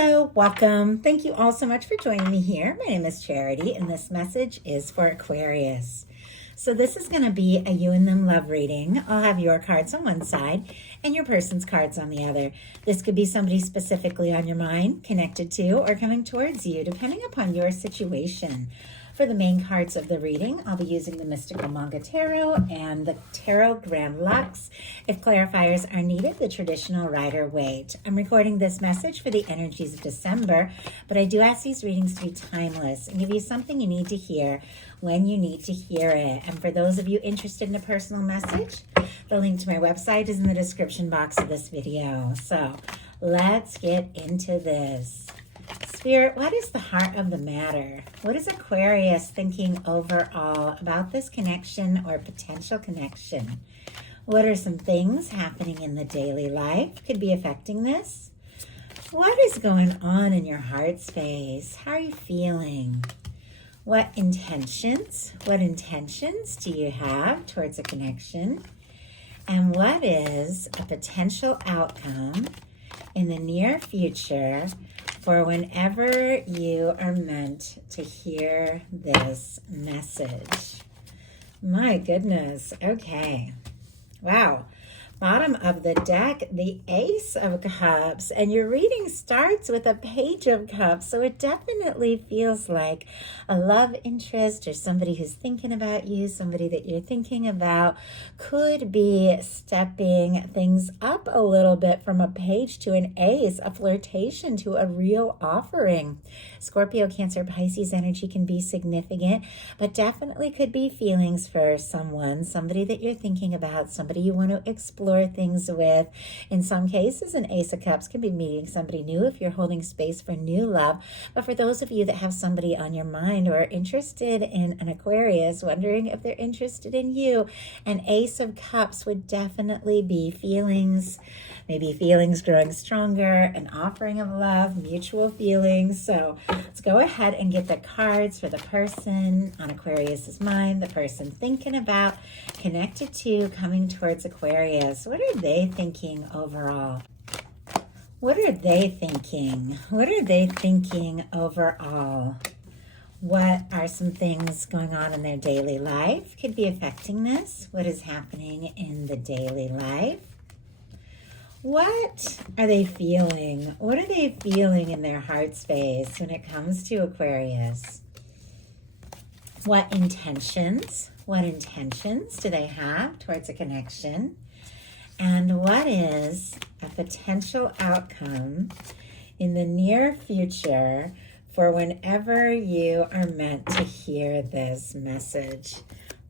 Hello, welcome. Thank you all so much for joining me here. My name is Charity, and this message is for Aquarius. So this is going to be a you and them love reading. I'll have your cards on one side and your person's cards on the other. This could be somebody specifically on your mind, connected to, or coming towards you, depending upon your situation. For the main cards of the reading, I'll be using the Mystical Manga Tarot and the Tarot Grand Luxe. If clarifiers are needed, the traditional Rider Waite. I'm recording this message for the energies of December, but I do ask these readings to be timeless and give you something you need to hear when you need to hear it. And for those of you interested in a personal message, the link to my website is in the description box of this video. So let's get into this. Spirit, what is the heart of the matter? What is Aquarius thinking overall about this connection or potential connection? What are some things happening in the daily life could be affecting this? What is going on in your heart space? How are you feeling? What intentions do you have towards a connection? And what is a potential outcome in the near future for whenever you are meant to hear this message? My goodness. Okay. Wow. Bottom of the deck, the Ace of Cups, and your reading starts with a Page of Cups, so it definitely feels like a love interest or somebody who's thinking about you, somebody that you're thinking about could be stepping things up a little bit from a page to an ace, a flirtation to a real offering. Scorpio, Cancer, Pisces energy can be significant, but definitely could be feelings for someone, somebody that you're thinking about, somebody you want to explore things with. In some cases, an Ace of Cups can be meeting somebody new if you're holding space for new love. But for those of you that have somebody on your mind or are interested in an Aquarius, wondering if they're interested in you, an Ace of Cups would definitely be feelings, maybe feelings growing stronger, an offering of love, mutual feelings. So let's go ahead and get the cards for the person on Aquarius's mind, the person thinking about, connected to, coming towards Aquarius. What are they thinking overall? What are they thinking? What are they thinking overall? What are some things going on in their daily life could be affecting this? What is happening in the daily life? What are they feeling? What are they feeling in their heart space when it comes to Aquarius? What intentions do they have towards a connection? And what is a potential outcome in the near future for whenever you are meant to hear this message?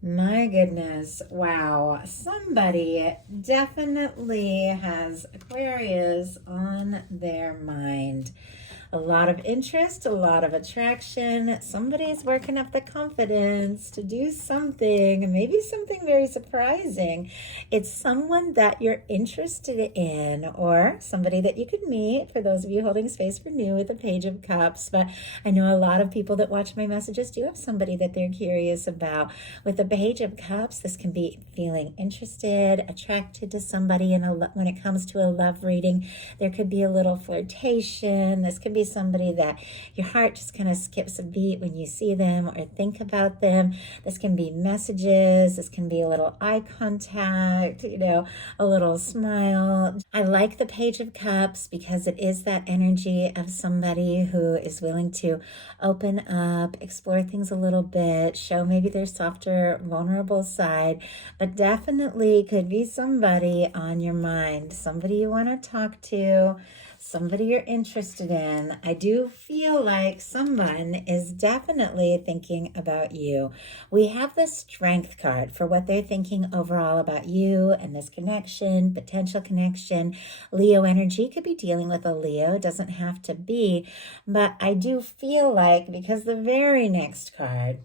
My goodness, wow. Somebody definitely has Aquarius on their mind. A lot of interest, a lot of attraction. Somebody's working up the confidence to do something, maybe something very surprising. It's someone that you're interested in or somebody that you could meet, for those of you holding space for new with the Page of Cups. But I know a lot of people that watch my messages do have somebody that they're curious about. With the Page of Cups, this can be feeling interested, attracted to somebody. When it comes to a love reading, there could be a little flirtation. This could be somebody that your heart just kind of skips a beat when you see them or think about them. This can be messages. This can be a little eye contact, a little smile. I like the Page of Cups because it is that energy of somebody who is willing to open up, explore things a little bit, show maybe their softer, vulnerable side, but definitely could be somebody on your mind, somebody you want to talk to, somebody you're interested in. I do feel like someone is definitely thinking about you. We have the Strength card for what they're thinking overall about you and this connection, potential connection. Leo energy could be dealing with a Leo, doesn't have to be, but I do feel like, because the very next card,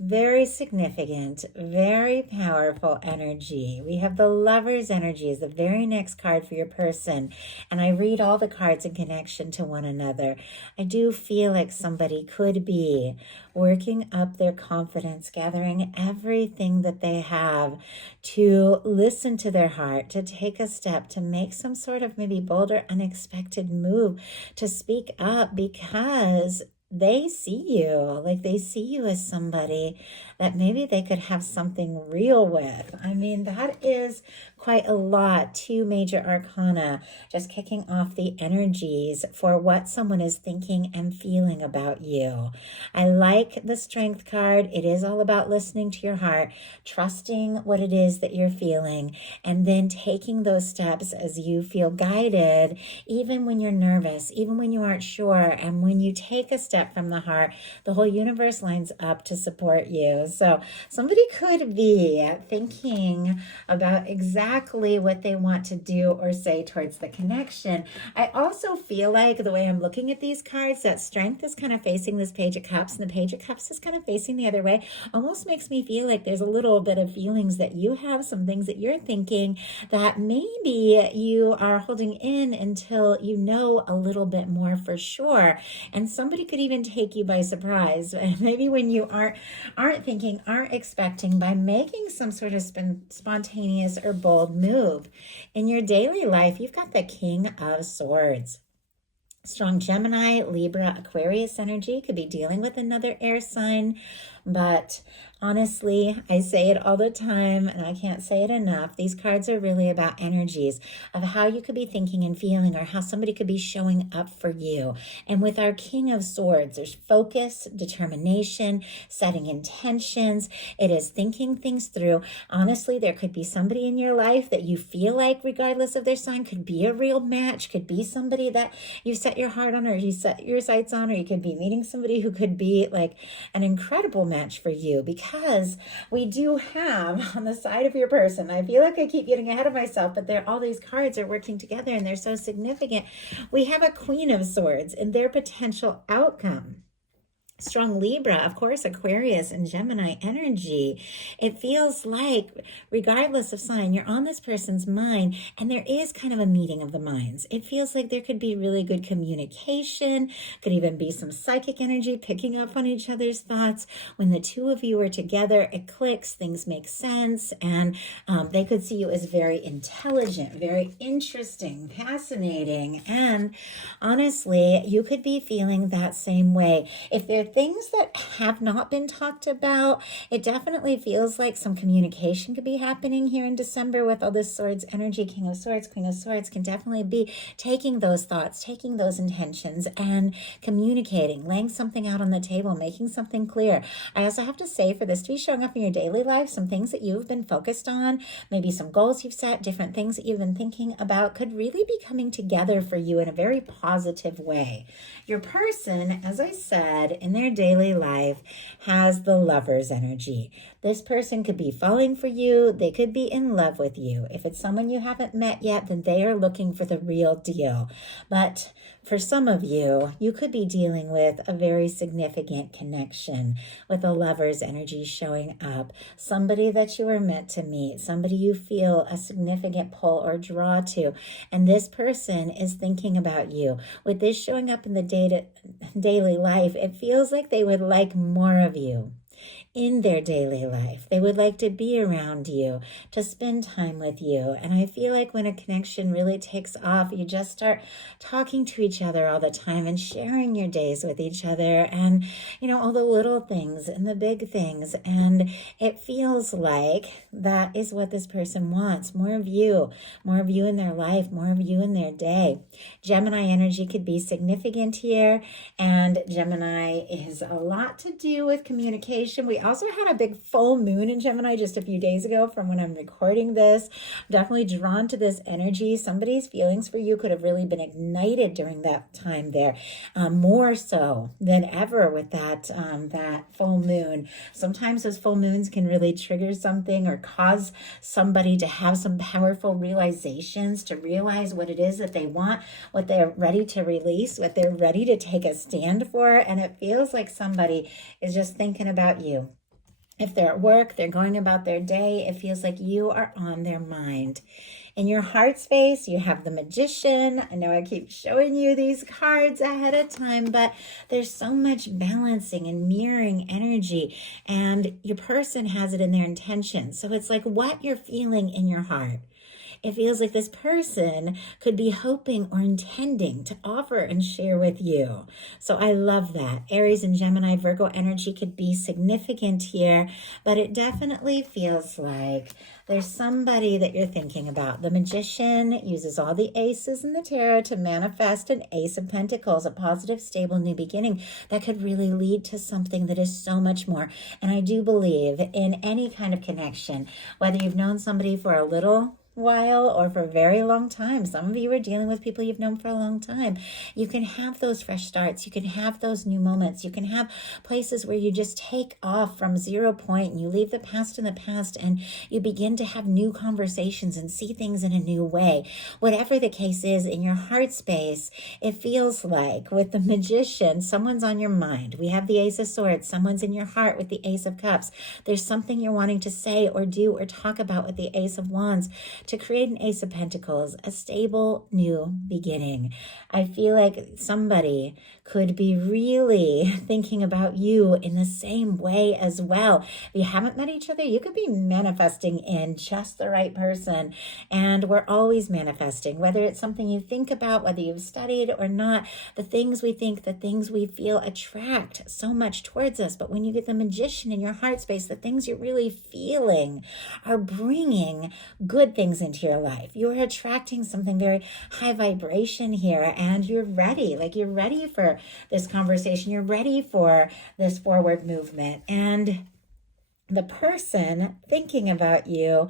very significant, very powerful energy. We have the Lover's energy is the very next card for your person. And I read all the cards in connection to one another. I do feel like somebody could be working up their confidence, gathering everything that they have to listen to their heart, to take a step, to make some sort of maybe bold or unexpected move, to speak up because they see you, like they see you as somebody that maybe they could have something real with. I mean, that is quite a lot. Two major arcana just kicking off the energies for what someone is thinking and feeling about you. I like the Strength card. It is all about listening to your heart, trusting what it is that you're feeling, and then taking those steps as you feel guided, even when you're nervous, even when you aren't sure. And when you take a step from the heart, the whole universe lines up to support you. So somebody could be thinking about exactly what they want to do or say towards the connection. I also feel like the way I'm looking at these cards, that Strength is kind of facing this Page of Cups and the Page of Cups is kind of facing the other way. Almost makes me feel like there's a little bit of feelings that you have, some things that you're thinking that maybe you are holding in until you know a little bit more for sure. And somebody could even take you by surprise, maybe when you aren't thinking, aren't expecting, by making some sort of spontaneous or bold move. In your daily life, you've got the King of Swords. Strong Gemini, Libra, Aquarius energy, could be dealing with another air sign, but honestly, I say it all the time and I can't say it enough. These cards are really about energies of how you could be thinking and feeling, or how somebody could be showing up for you. And with our King of Swords, there's focus, determination, setting intentions. It is thinking things through. Honestly, there could be somebody in your life that you feel like, regardless of their sign, could be a real match, could be somebody that you set your heart on, or you set your sights on, or you could be meeting somebody who could be like an incredible match for you. Because we do have on the side of your person, I feel like I keep getting ahead of myself, but all these cards are working together and they're so significant. We have a Queen of Swords and their potential outcome. Strong Libra, of course, Aquarius and Gemini energy. It feels like, regardless of sign, you're on this person's mind and there is kind of a meeting of the minds. It feels like there could be really good communication, could even be some psychic energy picking up on each other's thoughts. When the two of you are together, it clicks, things make sense, and they could see you as very intelligent, very interesting, fascinating, and honestly, you could be feeling that same way. If there things that have not been talked about, it definitely feels like some communication could be happening here in December with all this Swords energy. King of Swords, Queen of Swords can definitely be taking those thoughts, taking those intentions and communicating, laying something out on the table, making something clear. I also have to say, for this to be showing up in your daily life, some things that you've been focused on, maybe some goals you've set, different things that you've been thinking about, could really be coming together for you in a very positive way. Your person, as I said, in their daily life has the Lover's energy. This person could be falling for you. They could be in love with you. If it's someone you haven't met yet, then they are looking for the real deal. But for some of you, you could be dealing with a very significant connection with a Lover's energy showing up. Somebody that you were meant to meet, somebody you feel a significant pull or draw to. And this person is thinking about you. With this showing up in the daily life, it feels like they would like more of you in their daily life. They would like to be around you, to spend time with you. And I feel like when a connection really takes off, you just start talking to each other all the time and sharing your days with each other, and, all the little things and the big things. And it feels like that is what this person wants. More of you in their life, more of you in their day. Gemini energy could be significant here. And Gemini is a lot to do with communication. We also had a big full moon in Gemini just a few days ago from when I'm recording this. I'm definitely drawn to this energy. Somebody's feelings for you could have really been ignited during that time there, more so than ever with that full moon. Sometimes those full moons can really trigger something or cause somebody to have some powerful realizations, to realize what it is that they want, what they're ready to release, what they're ready to take a stand for. And it feels like somebody is just thinking about you. If they're at work, they're going about their day, it feels like you are on their mind. In your heart space, you have the Magician. I know I keep showing you these cards ahead of time, but there's so much balancing and mirroring energy, and your person has it in their intention. So it's like what you're feeling in your heart. It feels like this person could be hoping or intending to offer and share with you. So I love that. Aries and Gemini, Virgo energy could be significant here, but it definitely feels like there's somebody that you're thinking about. The Magician uses all the aces in the tarot to manifest an Ace of Pentacles, a positive, stable new beginning that could really lead to something that is so much more. And I do believe in any kind of connection, whether you've known somebody for a little while or for a very long time. Some of you are dealing with people you've known for a long time. You can have those fresh starts. You can have those new moments. You can have places where you just take off from 0 point and you leave the past in the past and you begin to have new conversations and see things in a new way. Whatever the case is, in your heart space, it feels like with the Magician, someone's on your mind. We have the Ace of Swords. Someone's in your heart with the Ace of Cups. There's something you're wanting to say or do or talk about with the Ace of Wands, to create an Ace of Pentacles, a stable new beginning. I feel like somebody could be really thinking about you in the same way as well. If you haven't met each other, you could be manifesting in just the right person. And we're always manifesting, whether it's something you think about, whether you've studied or not. The things we think, the things we feel attract so much towards us. But when you get the Magician in your heart space, the things you're really feeling are bringing good things into your life. You're attracting something very high vibration here, and you're ready. Like, you're ready for this conversation. You're ready for this forward movement. And the person thinking about you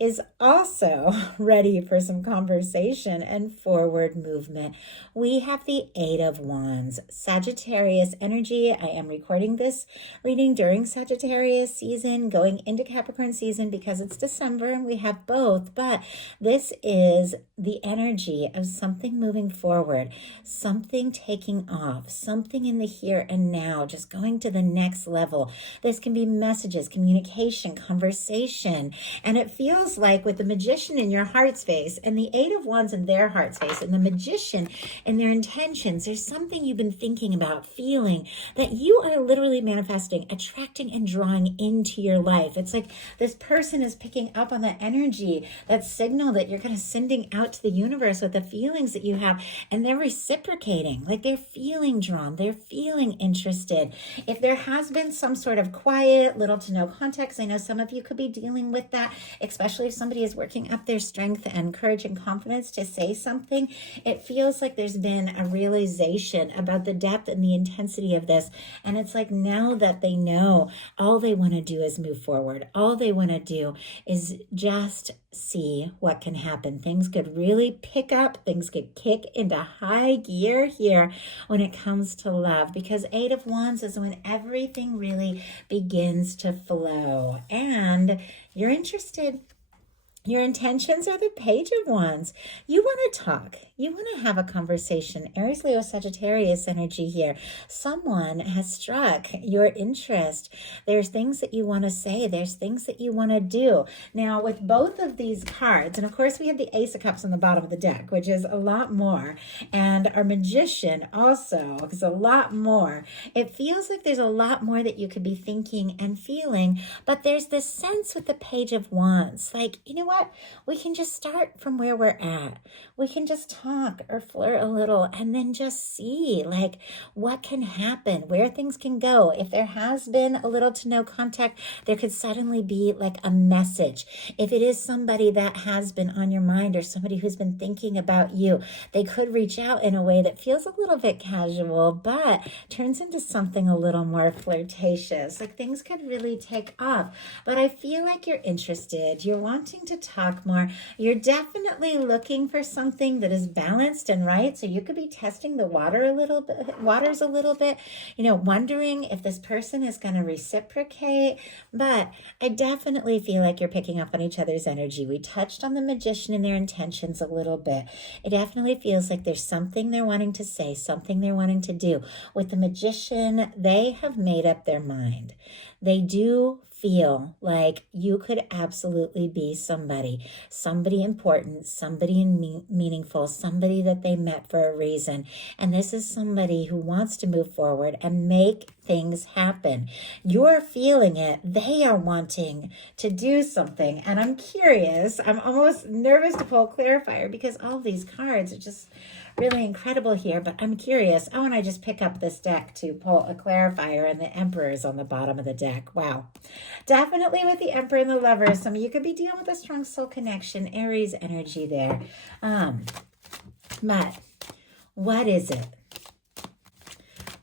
is also ready for some conversation and forward movement. We have the Eight of Wands, Sagittarius energy. I am recording this reading during Sagittarius season, going into Capricorn season because it's December and we have both. But this is the energy of something moving forward, something taking off, something in the here and now, just going to the next level. This can be messages, communication, conversation, and it feels like with the Magician in your heart space and the Eight of Wands in their heart space and the Magician in their intentions, there's something you've been thinking about, feeling that you are literally manifesting, attracting and drawing into your life. It's like this person is picking up on that energy, that signal that you're kind of sending out to the universe with the feelings that you have, and they're reciprocating, like they're feeling drawn, they're feeling interested. If there has been some sort of quiet, little to no context, I know some of you could be dealing with that, especially if somebody is working up their strength and courage and confidence to say something. It feels like there's been a realization about the depth and the intensity of this. And it's like now that they know, all they want to do is move forward. All they want to do is just see what can happen. Things could really pick up. Things could kick into high gear here when it comes to love, because Eight of Wands is when everything really begins to flow and you're interested. Your intentions are the Page of Wands. You want to talk. You want to have a conversation. Aries, Leo, Sagittarius energy here. Someone has struck your interest. There's things that you want to say. There's things that you want to do. Now, with both of these cards, and of course we have the Ace of Cups on the bottom of the deck, which is a lot more, and our Magician also is a lot more. It feels like there's a lot more that you could be thinking and feeling, but there's this sense with the Page of Wands, like, you know what? We can just start from where we're at. We can just talk or flirt a little and then just see like what can happen, where things can go. If there has been a little to no contact, there could suddenly be like a message. If it is somebody that has been on your mind or somebody who's been thinking about you, they could reach out in a way that feels a little bit casual, but turns into something a little more flirtatious. Like things could really take off. But I feel like you're interested. You're wanting to talk more. You're definitely looking for something that is balanced and right. So you could be testing the waters a little bit, wondering if this person is going to reciprocate. But I definitely feel like you're picking up on each other's energy. We touched on the Magician and their intentions a little bit. It definitely feels like there's something they're wanting to say, something they're wanting to do. With the Magician, they have made up their mind. They do feel like you could absolutely be somebody important, somebody meaningful, somebody that they met for a reason. And this is somebody who wants to move forward and make things happen. You're feeling it. They are wanting to do something. And I'm curious. I'm almost nervous to pull a clarifier because all of these cards are just really incredible here, but I'm curious. Oh, and I just pick up this deck to pull a clarifier, and the Emperor is on the bottom of the deck. Wow. Definitely with the Emperor and the Lover, some of you could be dealing with a strong soul connection, Aries energy there. But what is it?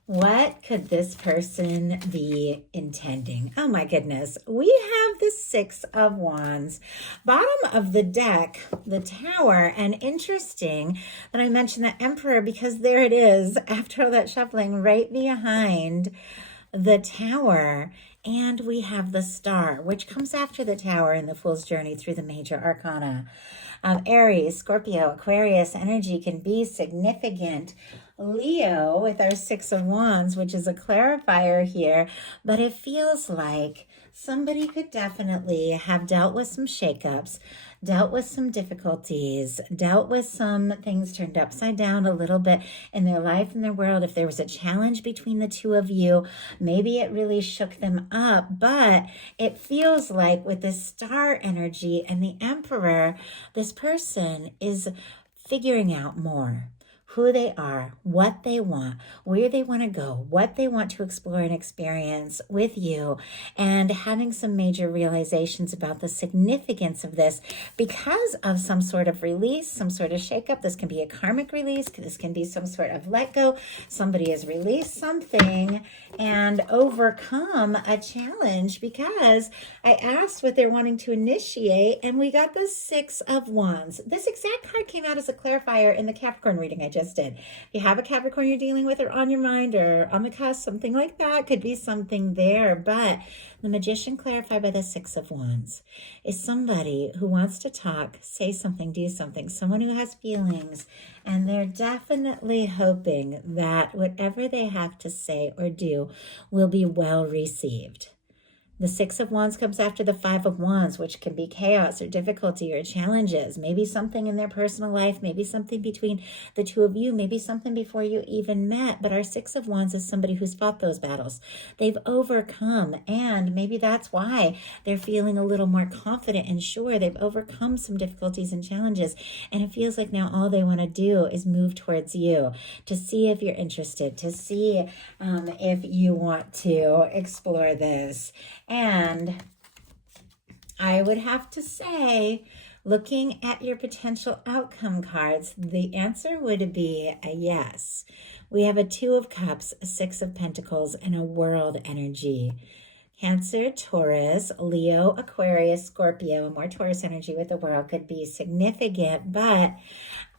What could this person be intending? Oh my goodness. We have the Six of Wands. Bottom of the deck, the Tower, and interesting that I mentioned the Emperor because there it is after all that shuffling right behind the Tower. And we have the Star, which comes after the Tower in the Fool's Journey through the major arcana. Aries, Scorpio, Aquarius energy can be significant. Leo with our Six of Wands, which is a clarifier here, but it feels like somebody could definitely have dealt with some shakeups, dealt with some difficulties, dealt with some things turned upside down a little bit in their life and their world. If there was a challenge between the two of you, maybe it really shook them up, but it feels like with the Star energy and the Emperor, this person is figuring out more who they are, what they want, where they want to go, what they want to explore and experience with you, and having some major realizations about the significance of this because of some sort of release, some sort of shakeup. This can be a karmic release. This can be some sort of let go. Somebody has released something and overcome a challenge because I asked what they're wanting to initiate, and we got the Six of Wands. This exact card came out as a clarifier in the Capricorn reading I just did. If you have a Capricorn you're dealing with or on your mind or on the cusp, something like that, could be something there. But the Magician clarified by the Six of Wands is somebody who wants to talk, say something, do something, someone who has feelings, and they're definitely hoping that whatever they have to say or do will be well received. The Six of Wands comes after the Five of Wands, which can be chaos or difficulty or challenges. Maybe something in their personal life, maybe something between the two of you, maybe something before you even met. But our Six of Wands is somebody who's fought those battles. They've overcome, and maybe that's why they're feeling a little more confident and sure. They've overcome some difficulties and challenges, and it feels like now all they want to do is move towards you to see if you're interested, to see if you want to explore this. And I would have to say, looking at your potential outcome cards, the answer would be a yes. We have a Two of Cups, a Six of Pentacles, and a World energy. Cancer, Taurus, Leo, Aquarius, Scorpio, and more Taurus energy with the World could be significant, but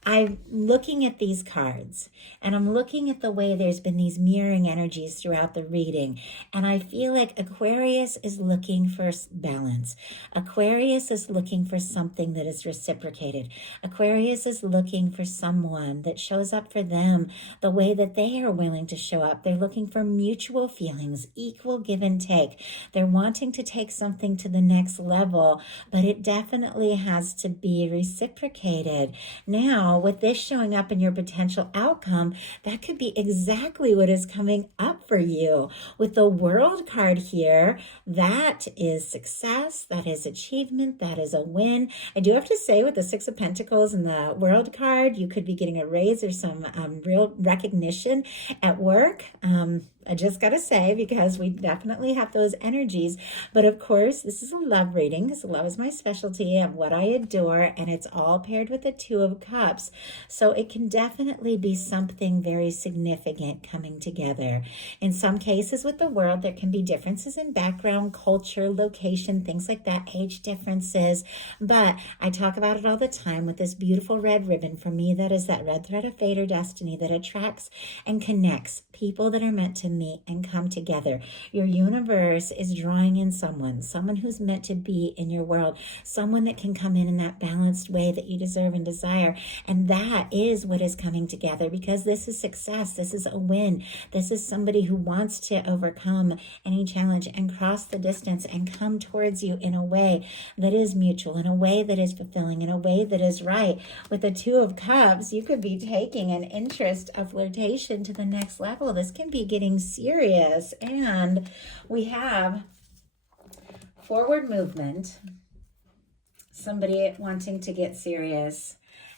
I'm looking at these cards and I'm looking at the way there's been these mirroring energies throughout the reading. And I feel like Aquarius is looking for balance. Aquarius is looking for something that is reciprocated. Aquarius is looking for someone that shows up for them the way that they are willing to show up. They're looking for mutual feelings, equal give and take. They're wanting to take something to the next level, but it definitely has to be reciprocated. Now, with this showing up in your potential outcome, that could be exactly what is coming up for you. With the World card here, that is success, that is achievement, that is a win. I do have to say with the Six of Pentacles and the World card, you could be getting a raise or some real recognition at work. I just got to say, because we definitely have those energies. But of course, this is a love reading because love is my specialty and what I adore. And it's all paired with the Two of Cups. So it can definitely be something very significant coming together. In some cases with the World, there can be differences in background, culture, location, things like that, age differences. But I talk about it all the time with this beautiful red ribbon. For me, that is that red thread of fate or destiny that attracts and connects people that are meant to meet and come together. Your universe is drawing in someone who's meant to be in your world, someone that can come in that balanced way that you deserve and desire. And that is what is coming together, because this is success. This is a win. This is somebody who wants to overcome any challenge and cross the distance and come towards you in a way that is mutual, in a way that is fulfilling, in a way that is right. With the Two of Cups, you could be taking an interest, a flirtation to the next level. This can be getting serious. And we have forward movement, somebody wanting to get serious,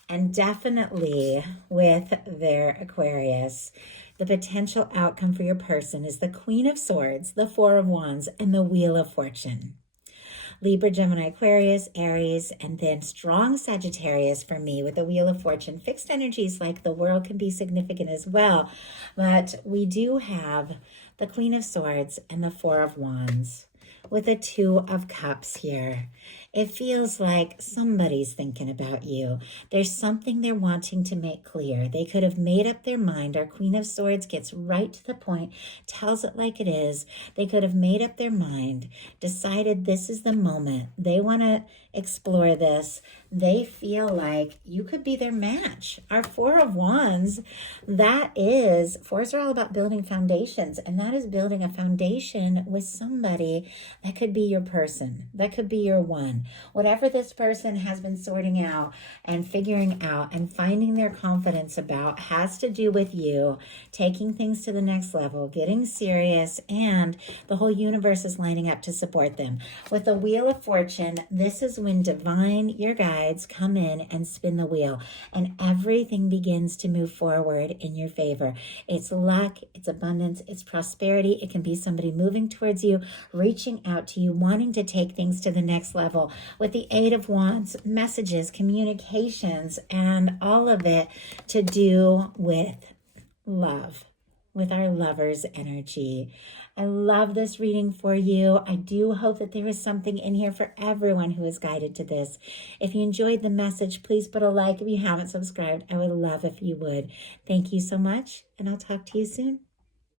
and definitely with their Aquarius. The potential outcome for your person is the Queen of Swords, the Four of Wands, and the Wheel of Fortune. Libra, Gemini, Aquarius, Aries, and then strong Sagittarius for me with the Wheel of Fortune. Fixed energies like the world can be significant as well, but we do have the Queen of Swords and the Four of Wands with the Two of Cups here. It feels like somebody's thinking about you. There's something they're wanting to make clear. They could have made up their mind. Our Queen of Swords gets right to the point, tells it like it is. They could have made up their mind, decided this is the moment. They want to explore this. They feel like you could be their match. Our Four of Wands, fours are all about building foundations, and that is building a foundation with somebody that could be your person, that could be your one. Whatever this person has been sorting out and figuring out and finding their confidence about has to do with you taking things to the next level, getting serious, and the whole universe is lining up to support them. With the Wheel of Fortune, this is when divine, your guides, come in and spin the wheel, and everything begins to move forward in your favor. It's luck, it's abundance, it's prosperity. It can be somebody moving towards you, reaching out to you, wanting to take things to the next level. With the Eight of Wands, messages, communications, and all of it to do with love, with our Lover's energy. I love this reading for you. I do hope that there is something in here for everyone who is guided to this. If you enjoyed the message, please put a like. If you haven't subscribed, I would love if you would. Thank you so much, and I'll talk to you soon.